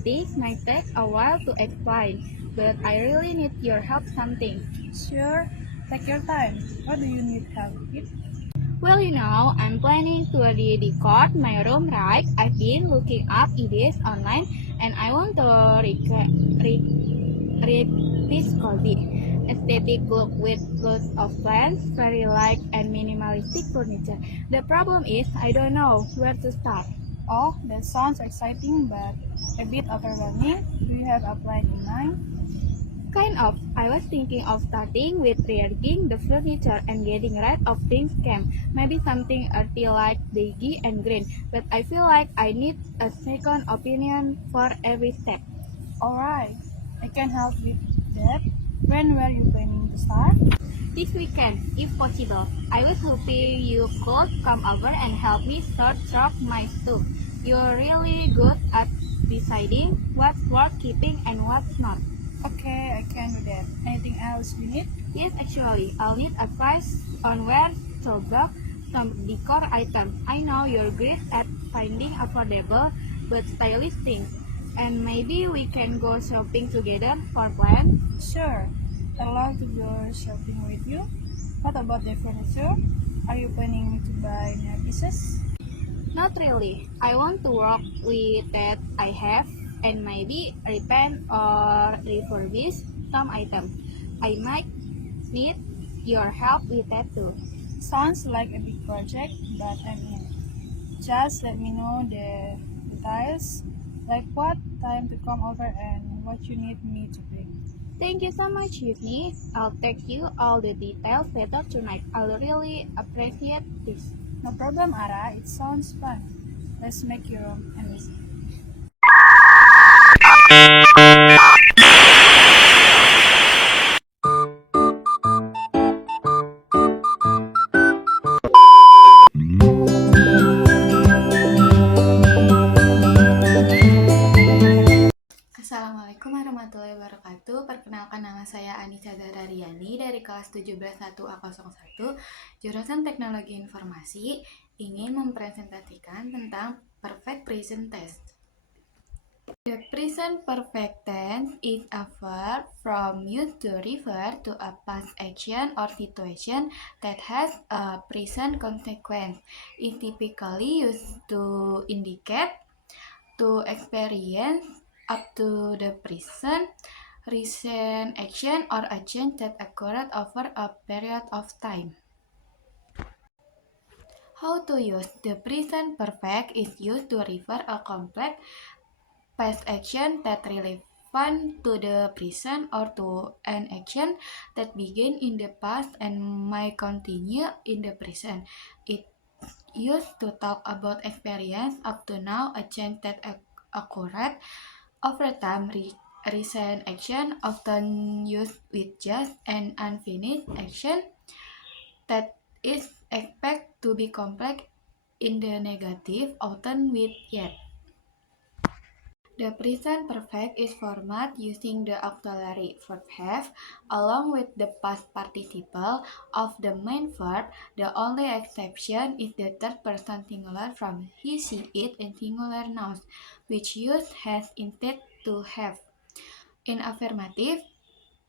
This might take a while to explain, but I really need your help something. Sure, take your time. What do you need help with? Well, I'm planning to redecorate my room, right? I've been looking up ideas online and I want to create this cozy, aesthetic look with lots of plants, very light and minimalistic furniture. The problem is I don't know where to start. Oh, that sounds exciting but a bit overwhelming. Do you have a plan in mind? Kind of. I was thinking of starting with rearranging the furniture and getting rid of things camp. Maybe something earthy like beige and green. But I feel like I need a second opinion for every step. Alright, I can help with that. When were you planning to start? This weekend, if possible, I was hoping you could come over and help me sort through my stuff. You're really good at deciding what's worth keeping and what's not. Okay, I can do that. Anything else you need? Yes, actually, I'll need advice on where to buy some decor items. I know you're great at finding affordable but stylish things, and maybe we can go shopping together for plans. Sure, I'd love to go shopping with you. What about the furniture? Are you planning to buy new pieces? Not really. I want to work with that I have and maybe repaint or refurbish some items. I might need your help with that too. Sounds like a big project, but I'm in. Just let me know the details, like what time to come over and what you need me to bring. Thank you so much, Yusni. I'll text you all the details later tonight. I'll really appreciate this. No problem, Ara. It sounds fun. Let's make your room amazing. Assalamualaikum warahmatullahi wabarakatuh. Perkenalkan, nama saya Anissa Zarariani dari kelas 171A01 jurusan Teknologi Informasi, ingin mempresentasikan tentang Perfect Present Tense. The present perfect tense is a verb from used to refer to a past action or situation that has a present consequence. It typically used to indicate to experience up to the present, recent action or a change that occurred over a period of time. How to use the present perfect is used to refer a complex past action that relevant to the present or to an action that began in the past and might continue in the present. It used to talk about experience up to now, a change that occurred over time. Recent action often used with just an unfinished action that is expected to be complex in the negative, often with yet. The present perfect is formed using the auxiliary verb have along with the past participle of the main verb. The only exception is the third person singular from he, she, it, and singular nouns, which use has instead to have. In affirmative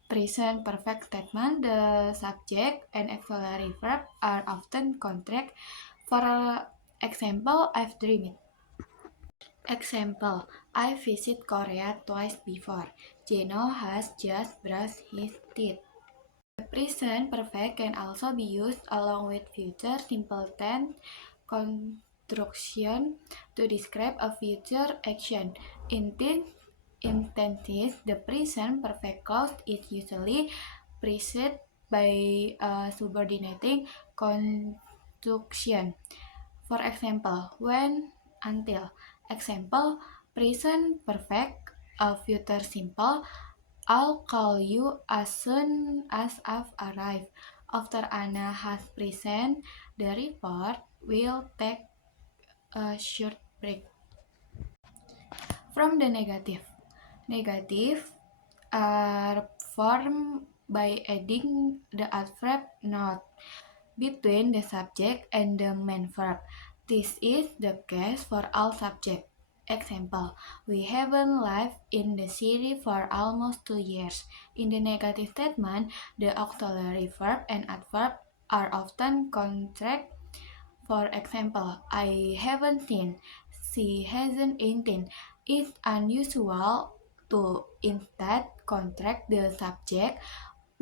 present perfect statement, the subject and auxiliary verb are often contract. For example, I've dreamed. Example, I visit Korea twice before. Jeno has just brushed his teeth. The present perfect can also be used along with future simple tense construction to describe a future action. In these instances, the present perfect clause is usually preceded by a subordinating construction. For example, when, until. Example, present perfect, a future simple. I'll call you as soon as I've arrived. After Anna has present the report, we'll take a short break. From the negative. Negative are formed by adding the adverb not between the subject and the main verb. This is the case for all subjects. Example, we haven't lived in the city for almost 2 years. In the negative statement, the auxiliary verb and adverb are often contract. For example, I haven't seen, she hasn't eaten. It's unusual to instead contract the subject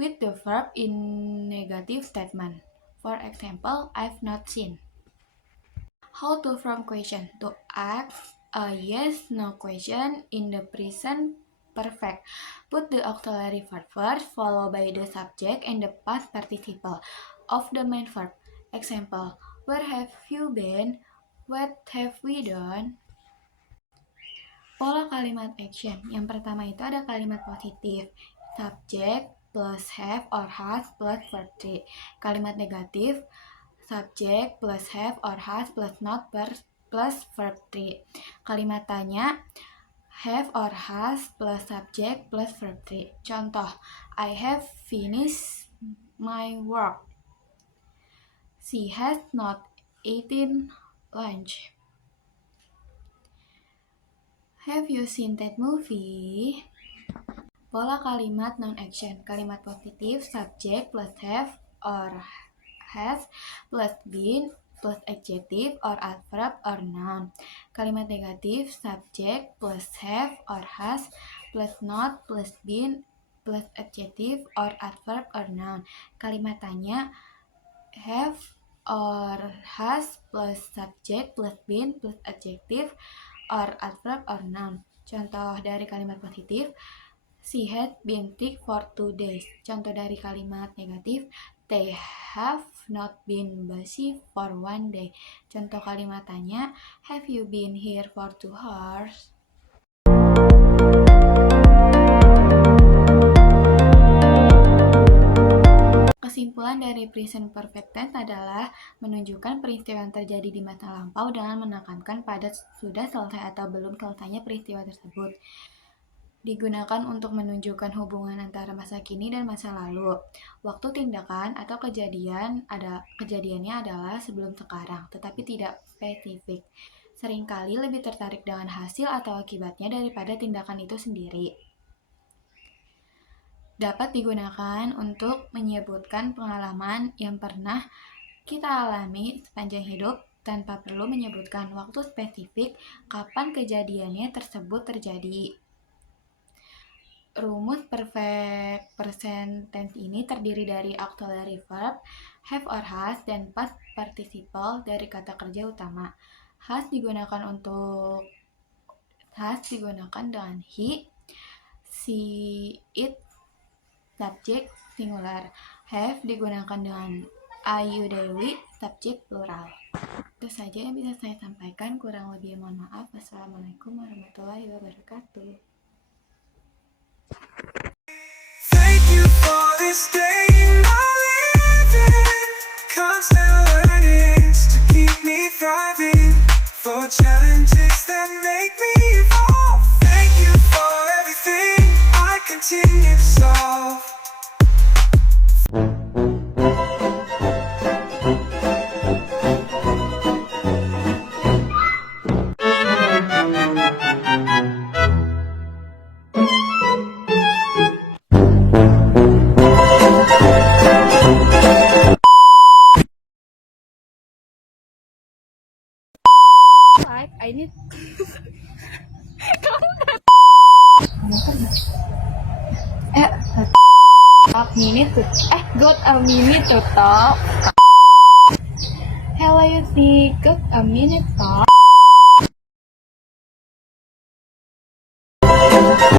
with the verb in negative statement. For example, I've not seen. How to form question? To ask a yes/no question in the present perfect. Put the auxiliary verb first, followed by the subject and the past participle of the main verb. Example, where have you been? What have we done? Pola kalimat action. Yang pertama itu ada kalimat positif. Subject plus have or has plus verb 3. Kalimat negatif. Subject plus have or has plus not plus verb 3. Kalimat tanya. Have or has plus subject plus verb 3. Contoh, I have finished my work. She has not eaten lunch. Have you seen that movie? Pola kalimat non-action. Kalimat positif, subject plus have or has plus been plus adjective or adverb or noun. Kalimat negatif, subject plus have or has plus not plus been plus adjective or adverb or noun. Kalimat tanya, have or has plus subject plus been plus adjective or adverb or noun. Contoh dari kalimat positif, she had been sick for 2 days. Contoh dari kalimat negatif, they have not been busy for 1 day. Contoh kalimat tanya, have you been here for 2 hours? Kesimpulan dari present perfect tense adalah menunjukkan peristiwa yang terjadi di masa lampau dengan menekankan pada sudah selesai atau belum selesainya peristiwa tersebut. Digunakan untuk menunjukkan hubungan antara masa kini dan masa lalu. Waktu tindakan atau kejadiannya adalah sebelum sekarang, tetapi tidak spesifik. Seringkali lebih tertarik dengan hasil atau akibatnya daripada tindakan itu sendiri. Dapat digunakan untuk menyebutkan pengalaman yang pernah kita alami sepanjang hidup tanpa perlu menyebutkan waktu spesifik kapan kejadiannya tersebut terjadi. Rumus perfect present tense ini terdiri dari auxiliary verb, have or has, dan past participle dari kata kerja utama. Has digunakan dengan he, she, it, subjek singular. Have digunakan dengan ayu, dewi, subjek plural. Itu saja yang bisa saya sampaikan, kurang lebih mohon maaf. Wassalamualaikum warahmatullahi wabarakatuh. Thank you for this day I live in. Constant learnings to keep me thriving. For challenges that make me evolve. Thank you for everything I continue to solve. I need got a minute to talk. Hello, you see, got a minute talk.